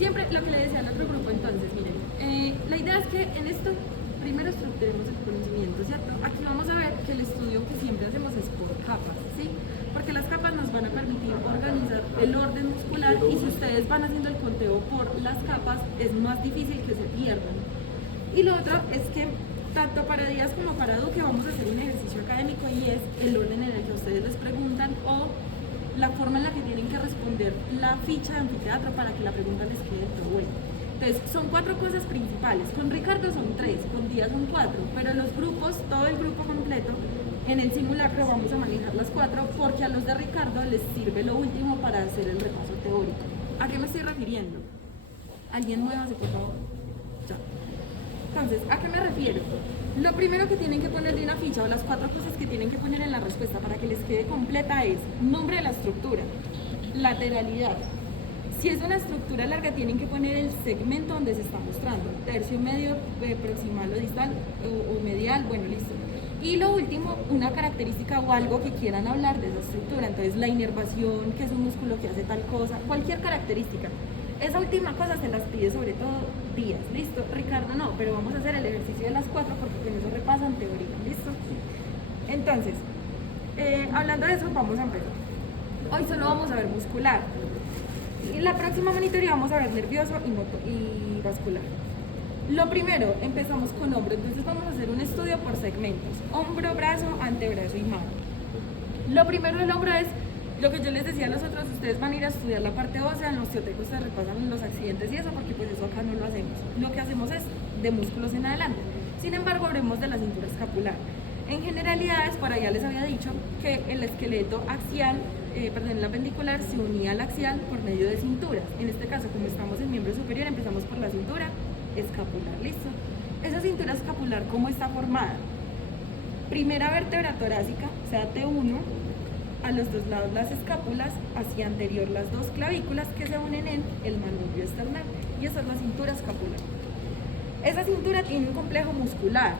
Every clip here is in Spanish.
Siempre lo que le decía al otro grupo, entonces, miren, la idea es que en esto primero estructuremos el conocimiento, ¿cierto? Aquí vamos a ver que el estudio que siempre hacemos es por capas, ¿sí? Porque las capas nos van a permitir organizar el orden muscular y si ustedes van haciendo el conteo por las capas, es más difícil que se pierdan. Y lo otro es que tanto para Díaz como para Duque vamos a hacer un ejercicio académico y es el orden en el que ustedes les preguntan o la forma en la que tienen que responder la ficha de anfiteatro para que la pregunta les quede todo bueno. Entonces, son 4 cosas principales. Con Ricardo son 3, con Díaz son 4, pero los grupos, todo el grupo completo, en el simulacro vamos a manejar las 4 porque a los de Ricardo les sirve lo último para hacer el repaso teórico. ¿A qué me estoy refiriendo? ¿Alguien muévase, por favor? Ya. Entonces, ¿a qué me refiero? Lo primero que tienen que ponerle una ficha o las 4 cosas que tienen que poner en la respuesta para que les quede completa es nombre de la estructura, lateralidad. Si es una estructura larga, tienen que poner el segmento donde se está mostrando, tercio, medio, proximal o distal o medial, bueno, listo. Y lo último, una característica o algo que quieran hablar de esa estructura, entonces la inervación, que es un músculo que hace tal cosa, cualquier característica. Esa última cosa se las pide sobre todo Díaz, ¿listo? Ricardo no, pero vamos a hacer el ejercicio de las 4 porque con eso repasan teoría, ¿listo? Entonces, hablando de eso, vamos a empezar. Hoy solo vamos a ver muscular. Y la próxima monitoría vamos a ver nervioso y vascular. Lo primero, empezamos con hombro, entonces vamos a hacer un estudio por segmentos. Hombro, brazo, antebrazo y mano. Lo primero del hombro es lo que yo les decía a los otros, ustedes van a ir a estudiar la parte ósea, en los teotecos se repasan los accidentes y eso, porque pues eso acá no lo hacemos. Lo que hacemos es de músculos en adelante. Sin embargo, hablemos de la cintura escapular. En generalidades, por allá les había dicho que el esqueleto axial, el apendicular se unía al axial por medio de cinturas. En este caso, como estamos en miembro superior, empezamos por la cintura escapular, ¿listo? Esa cintura escapular, ¿cómo está formada? Primera vértebra torácica, o sea, T1, a los dos lados las escápulas, hacia anterior las 2 clavículas que se unen en el manubrio esternal, y esa es la cintura escapular. Esa cintura tiene un complejo muscular.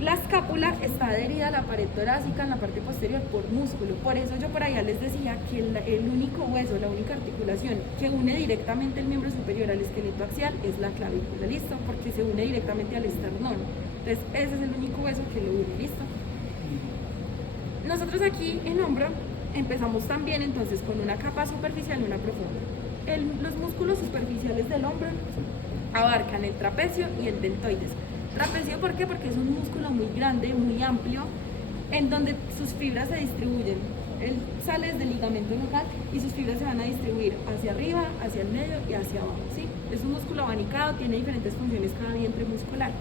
La escápula está adherida a la pared torácica en la parte posterior por músculo. Por eso yo por allá les decía que el único hueso, la única articulación que une directamente el miembro superior al esqueleto axial es la clavícula, ¿listo? Porque se une directamente al esternón. Entonces ese es el único hueso que lo une, ¿listo? Nosotros aquí en hombro empezamos también entonces con una capa superficial y una profunda. Los músculos superficiales del hombro abarcan el trapecio y el deltoides. Trapecio, ¿por qué? Porque es un músculo muy grande, muy amplio, en donde sus fibras se distribuyen. Él sale desde el ligamento nucal y sus fibras se van a distribuir hacia arriba, hacia el medio y hacia abajo, ¿sí? Es un músculo abanicado, tiene diferentes funciones cada vientre muscular.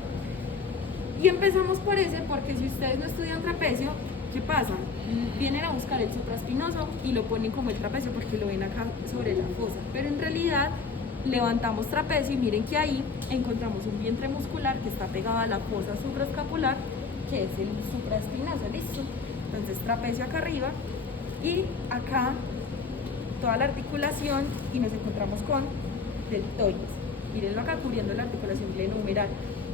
Y empezamos por ese porque si ustedes no estudian trapecio, ¿qué pasa? Vienen a buscar el supraespinoso y lo ponen como el trapecio porque lo ven acá sobre la fosa, pero en realidad levantamos trapecio y miren que ahí encontramos un vientre muscular que está pegado a la fosa supraescapular, que es el supraespinoso, ¿listo? Entonces trapecio acá arriba y acá toda la articulación y nos encontramos con deltoides. Mírenlo acá cubriendo la articulación glenohumeral.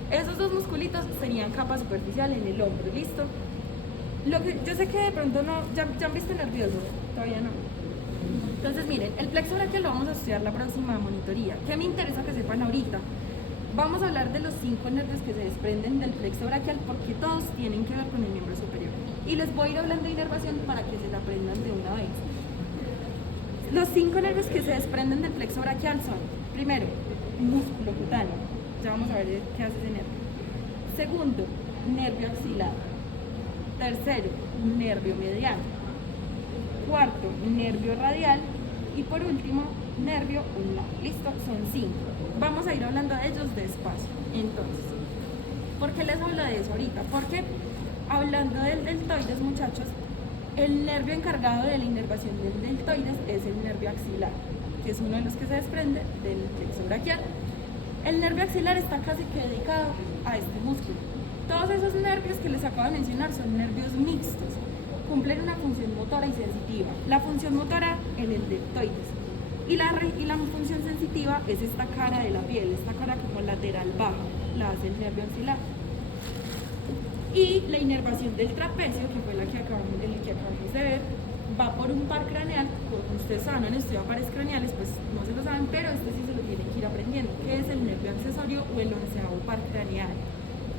Esos 2 musculitos serían capa superficial en el hombro, ¿listo? Yo sé que de pronto no, ya han visto nervioso, todavía no. Entonces miren, el plexo braquial lo vamos a estudiar la próxima monitoría. ¿Qué me interesa que sepan ahorita? Vamos a hablar de los 5 nervios que se desprenden del plexo braquial porque todos tienen que ver con el miembro superior. Y les voy a ir hablando de inervación para que se la aprendan de una vez. Los 5 nervios que se desprenden del plexo braquial son, primero, músculo cutáneo. Ya vamos a ver qué hace ese nervio. Segundo, nervio axilar. Tercero, nervio mediano. Cuarto, nervio radial. Y por último, nervio ulnar. ¿Listo? Son 5. Vamos a ir hablando de ellos despacio. Entonces, ¿por qué les hablo de eso ahorita? Porque hablando del deltoides, muchachos, el nervio encargado de la inervación del deltoides es el nervio axilar, que es uno de los que se desprende del plexo braquial. El nervio axilar está casi que dedicado a este músculo. Todos esos nervios que les acabo de mencionar son nervios mixtos, cumplen una función motora y sensitiva. La función motora en el deltoides y la función sensitiva es esta cara de la piel, esta cara como lateral baja, la hace el nervio axilar. Y la inervación del trapecio, que fue el que acabamos de ver, va por un par craneal, como ustedes saben, no han estudiado pares craneales, pues no se lo saben, pero este sí se lo tienen que ir aprendiendo, que es el nervio accesorio o el 11º par craneal.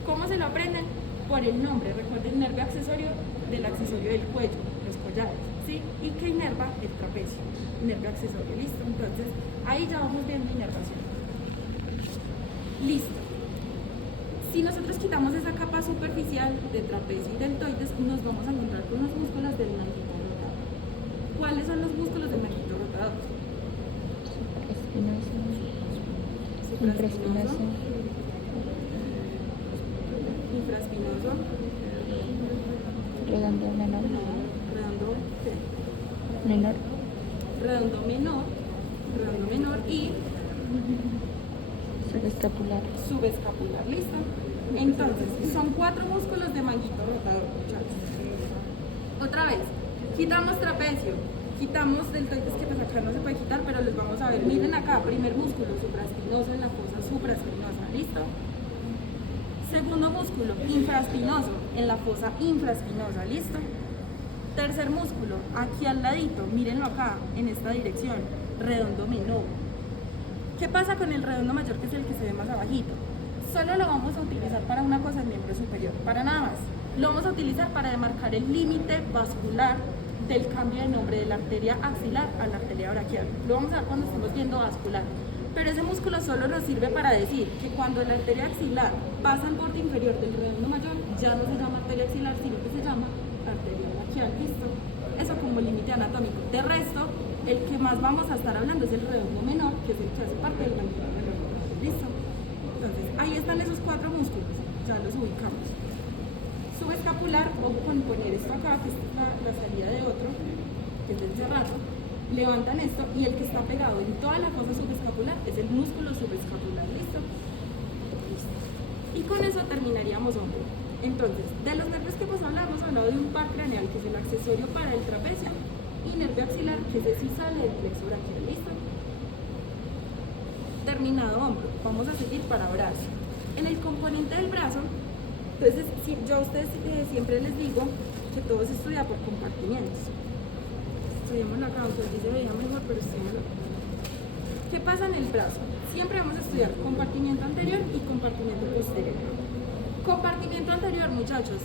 ¿Cómo se lo aprenden? Por el nombre. Recuerden, nervio accesorio del accesorio del cuello, los collares, ¿sí? Y que inerva el trapecio, nervio accesorio, ¿listo? Entonces, ahí ya vamos viendo inervación. Listo. Si nosotros quitamos esa capa superficial de trapecio y deltoides, nos vamos a encontrar con los músculos del manguito rotador. ¿Cuáles son los músculos del manguito rotador? Supraespinoso, infraespinoso, redondo menor, redondo, ¿qué? menor, redondo menor y subescapular. subescapular, ¿listo? Entonces, son 4 músculos de manguito rotador, muchachos. Otra vez, quitamos trapecio, quitamos deltoides, que pues acá no se puede quitar, pero les vamos a ver. Miren acá, primer músculo, supraespinoso en la fosa supraespinosa, ¿listo? Segundo músculo, infraespinoso en la fosa infraespinosa, ¿listo? Tercer músculo, aquí al ladito, mírenlo acá, en esta dirección, redondo menor. ¿Qué pasa con el redondo mayor, que es el que se ve más abajito? Solo lo vamos a utilizar para una cosa en miembro superior, para nada más. Lo vamos a utilizar para demarcar el límite vascular del cambio de nombre de la arteria axilar a la arteria braquial. Lo vamos a ver cuando estemos viendo vascular. Pero ese músculo solo nos sirve para decir que cuando la arteria axilar pasa al borde inferior del redondo mayor, ya no se llama arteria axilar, sino que se llama arteria braquial, ¿listo? Eso como límite anatómico. De resto, el que más vamos a estar hablando es el redondo menor, que es el que hace parte del manguito menor, ¿listo? Entonces, ahí están esos 4 músculos, ya los ubicamos. Subescapular, ojo con poner esto acá, que esta es la salida de otro, que es el serrato. Levantan esto y el que está pegado en toda la fosa subescapular es el músculo subescapular, ¿listo? Listo. Y con eso terminaríamos hombro. Entonces, de los nervios que hemos hablado de un par craneal, que es el accesorio para el trapecio, y nervio axilar, que ese sí sale del plexo braquial, ¿listo? Terminado hombro, vamos a seguir para brazo. En el componente del brazo, entonces, yo a ustedes siempre les digo que todo se estudia por compartimientos. Estudiémoslo acá, aunque aquí se veía mejor, pero estudiémoslo acá. ¿Qué pasa en el brazo? Siempre vamos a estudiar compartimiento anterior y compartimiento posterior. Compartimiento anterior, muchachos,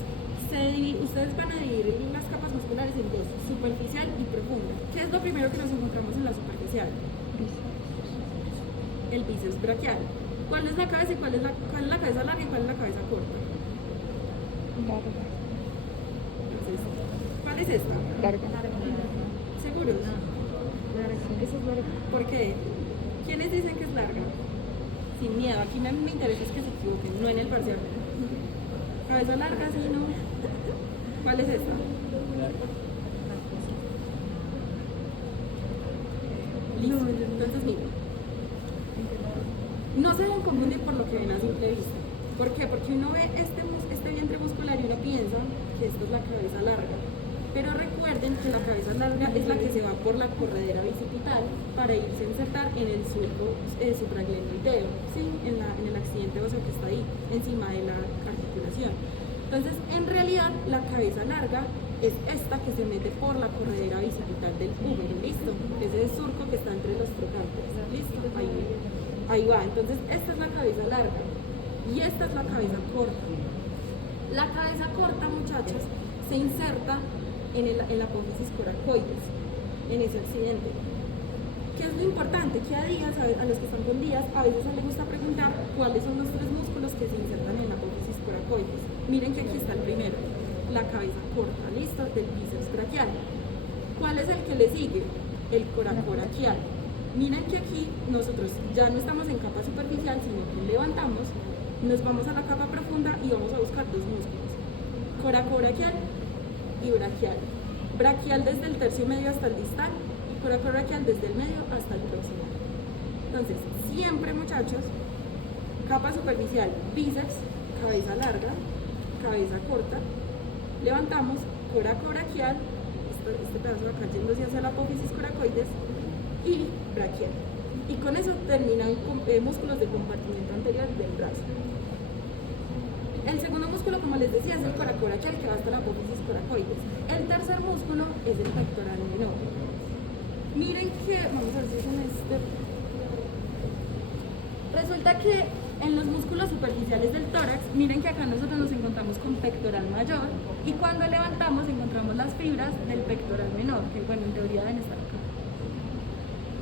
ustedes van a dividir las capas musculares en dos, superficial y profunda. ¿Qué es lo primero que nos encontramos en la superficial? El bíceps braquial. ¿Cuál es la cabeza y cuál es la cabeza larga y cuál es la cabeza corta? Larga. ¿Cuál es esta? Larga. ¿Seguros? Larga. Esa es larga. ¿Por qué? ¿Quiénes dicen que es larga? Sin miedo, aquí me interesa es que se equivoquen, no en el parcial. Cabeza larga, sí, no. ¿Cuál es esta? Listo. Entonces, miren. No se deben confundir por lo que ven a simple vista. ¿Por qué? Porque uno ve este vientre muscular y uno piensa que esto es la cabeza larga. Pero recuerden que la cabeza larga es la que se va por la corredera bicipital para irse a insertar en el surco supraglenoideo, ¿sí? en el accidente óseo que está ahí, encima de la articulación. Entonces, en realidad, la cabeza larga es esta que se mete por la corredera bicipital del húmero, ¿listo? Ese es el surco que está entre los trocantes, ¿listo? Ahí va. Entonces, esta es la cabeza larga y esta es la cabeza corta. La cabeza corta, muchachos, se inserta en la apófisis coracoides, en ese accidente. ¿Qué es lo importante? Que a los que están con días, a veces les gusta preguntar cuáles son los 3 músculos que se insertan en la apófisis coracoides. Miren que aquí está el primero, la cabeza corta, ¿listo? Del bíceps braquial. ¿Cuál es el que le sigue? El coracoraquial. Miren que aquí nosotros ya no estamos en capa superficial, sino que levantamos, nos vamos a la capa profunda y vamos a buscar 2 músculos, coracoraquial y braquial. Braquial desde el tercio medio hasta el distal y coracoraquial desde el medio hasta el proximal. Entonces, siempre, muchachos, capa superficial, bíceps, cabeza larga, cabeza corta, levantamos, coracoraquial, este pedazo de acá yéndose hacia la apófisis coracoides, y braquial. Y con eso terminan músculos de compartimiento anterior del brazo. El segundo músculo, como les decía, es el coracoraquial, que va hasta la apófisis coracoides. El tercer músculo es el pectoral menor. Miren que, vamos a ver si es en este. Resulta que en los músculos superficiales del tórax, miren que acá nosotros nos encontramos con pectoral mayor y cuando levantamos encontramos las fibras del pectoral menor, que bueno, en teoría deben estar acá.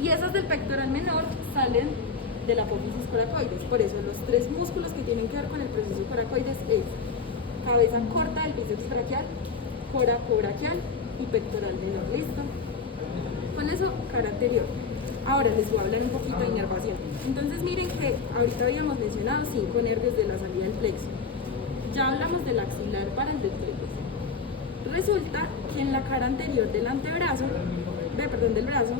Y esas del pectoral menor salen de la apófisis coracoides. Por eso los tres músculos que tienen que ver con el proceso coracoides es cabeza corta del bíceps braquial, coracobraquial y pectoral menor. ¿Listo? Con eso, cara anterior. Ahora les voy a hablar un poquito de inervación. Entonces miren que ahorita habíamos mencionado 5 nervios de la salida del plexo. Ya hablamos del axilar para el deltoides. Resulta que en la cara anterior del antebrazo, del brazo,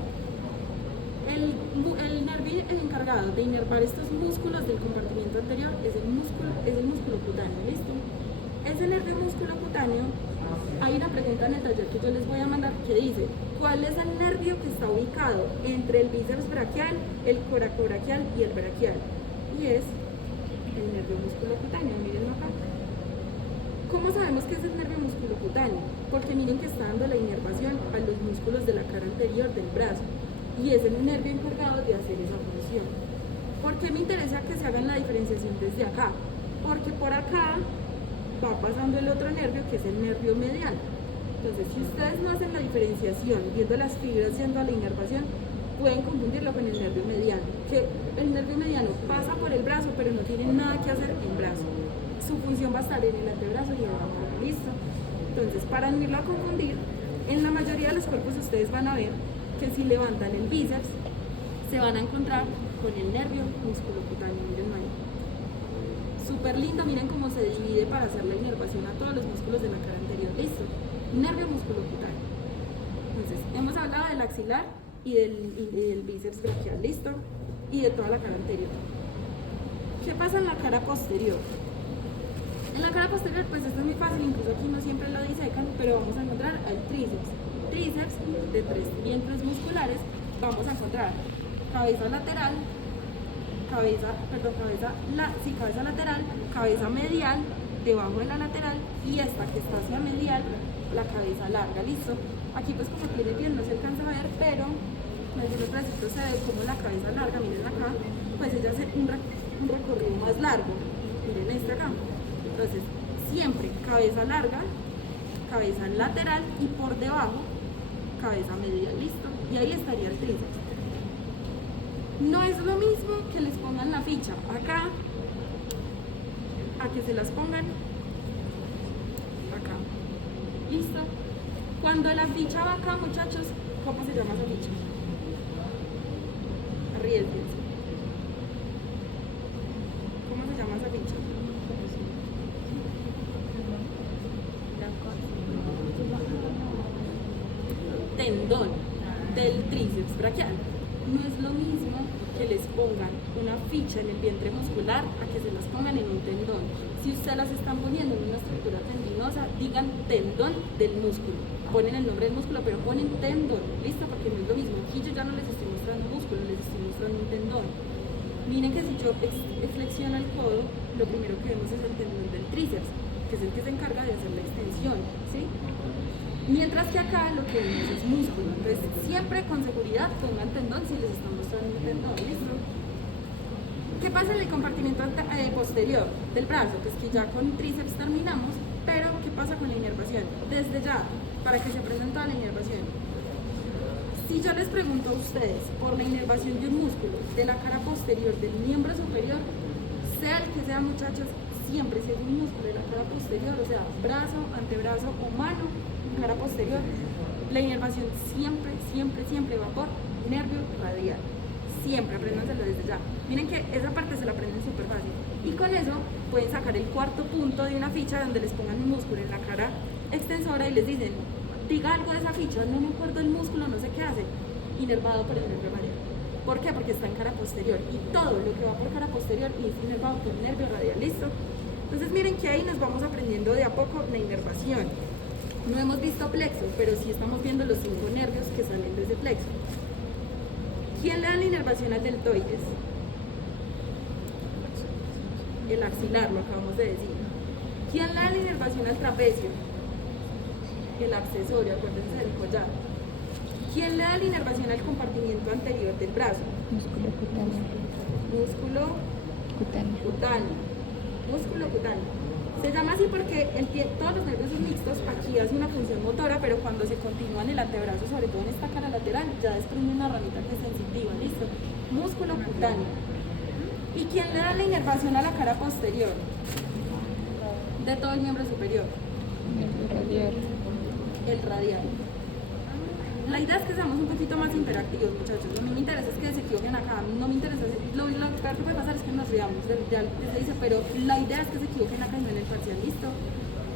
el nervio encargado de inervar estos músculos del compartimiento anterior es el músculo cutáneo, ¿listo? Ese nervio músculo cutáneo, hay una pregunta en el taller que yo les voy a mandar que dice, ¿cuál es el nervio que está ubicado entre el bíceps braquial, el coracobraquial y el braquial? Y es el nervio músculo cutáneo, mírenlo acá. ¿Cómo sabemos que es el nervio músculo cutáneo? Porque miren que está dando la inervación a los músculos de la cara anterior del brazo. Y es el nervio encargado de hacer esa función. ¿Por qué me interesa que se hagan la diferenciación desde acá? Porque por acá va pasando el otro nervio que es el nervio mediano. Entonces, si ustedes no hacen la diferenciación viendo las fibras yendo a la inervación, pueden confundirlo con el nervio mediano, que el nervio mediano pasa por el brazo, pero no tiene nada que hacer en brazo. Su función va a estar en el antebrazo y en la mano. ¿Listo? Entonces, para no irlo a confundir, en la mayoría de los cuerpos ustedes van a ver que si levantan el bíceps, se van a encontrar con el nervio musculocutáneo. Miren ahí. Súper lindo, miren cómo se divide para hacer la inervación a todos los músculos de la cara anterior. ¿Listo? Nervio musculocutáneo. Entonces, hemos hablado del axilar y del bíceps braquial. ¿Listo? Y de toda la cara anterior. ¿Qué pasa en la cara posterior? En la cara posterior, pues esto es muy fácil, incluso aquí no siempre lo disecan, pero vamos a encontrar el tríceps. Tríceps de 3 vientres musculares, vamos a encontrar cabeza lateral, cabeza lateral, cabeza medial, debajo de la lateral y esta que está hacia medial, la cabeza larga. ¿Listo? Aquí pues como tiene bien no se alcanza a ver, pero en algunos bracitos se ve como la cabeza larga, miren acá, pues ella hace un recorrido más largo, miren este acá. Entonces, siempre cabeza larga, cabeza lateral y por debajo, cabeza medial. ¿Listo? Y ahí estaría el tríceps. No es lo mismo que les pongan la ficha acá, a que se las pongan acá. ¿Listo? Cuando la ficha va acá, muchachos, ¿cómo se llama esa ficha? Arriesguense. ¿Cómo se llama esa ficha? Tendón del tríceps braquial. No es lo mismo que les pongan una ficha en el vientre muscular a que se las pongan en un tendón. Si ustedes las están poniendo en una estructura tendinosa, digan tendón del músculo. Ponen el nombre del músculo, pero ponen tendón. ¿Listo? Porque no es lo mismo. Aquí yo ya no les estoy mostrando músculo, les estoy mostrando un tendón. Miren que si yo flexiono el codo, lo primero que vemos es el tendón del tríceps, que es el que se encarga de hacer la extensión, ¿sí? Mientras que acá lo que vemos es músculo. Entonces, siempre con seguridad pongan tendón si les están mostrando un tendón. ¿Listo? ¿Qué pasa en el compartimiento posterior del brazo? Pues que ya con tríceps terminamos, pero ¿qué pasa con la inervación? Desde ya, para que se aprendan toda la inervación. Si yo les pregunto a ustedes por la inervación de un músculo de la cara posterior del miembro superior, sea el que sea, muchachos, siempre si es un músculo de la cara posterior, o sea, brazo, antebrazo o mano, cara posterior, la inervación siempre va por nervio radial. Siempre, apréndanselo desde ya. Miren que esa parte se la aprenden súper fácil. Y con eso pueden sacar el cuarto punto de una ficha donde les pongan un músculo en la cara extensora y les dicen, diga algo de esa ficha, no me acuerdo el músculo, no sé qué hace. Inervado por el nervio radial. ¿Por qué? Porque está en cara posterior. Y todo lo que va por cara posterior es inervado por el nervio radial. ¿Listo? Entonces miren que ahí nos vamos aprendiendo de a poco la inervación. No hemos visto plexo, pero sí estamos viendo los 5 nervios que salen desde plexo. ¿Quién le da la inervación al deltoides? El axilar, lo acabamos de decir. ¿Quién le da la inervación al trapecio? El accesorio, acuérdense del collar. ¿Quién le da la inervación al compartimiento anterior del brazo? Músculo cutáneo. Músculo Cutáneo. cutáneo. Músculo cutáneo. Se llama así porque todos los nervios son mixtos, aquí hace una función motora, pero cuando se continúa en el antebrazo, sobre todo en esta cara lateral, ya desprende una ramita que es sensitiva, ¿listo? Músculo cutáneo. ¿Y quién le da la inervación a la cara posterior? De todo el miembro superior. El radial. El radial. La idea es que seamos un poquito más interactivos, muchachos. A mí me interesa es que se equivoquen acá. No me interesa, lo peor que puede pasar es que nos riamos, ya se dice, pero la idea es que se equivoquen acá y no en el parcial, ¿listo?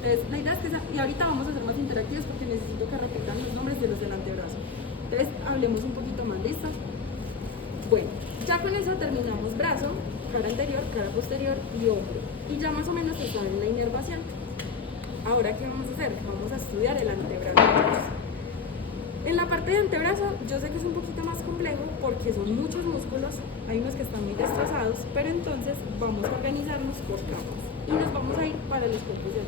Entonces, la idea es que, y ahorita vamos a ser más interactivos porque necesito que repitan los nombres de los del antebrazo. Entonces, hablemos un poquito más, ¿listo? Bueno, ya con eso terminamos brazo, cara anterior, cara posterior y hombro. Y ya más o menos se sabe la inervación. Ahora, ¿qué vamos a hacer? Vamos a estudiar el antebrazo. En la parte de antebrazo, yo sé que es un poquito más complejo porque son muchos músculos, hay unos que están muy destrozados, pero entonces vamos a organizarnos por capas y nos vamos a ir para los cuerpos de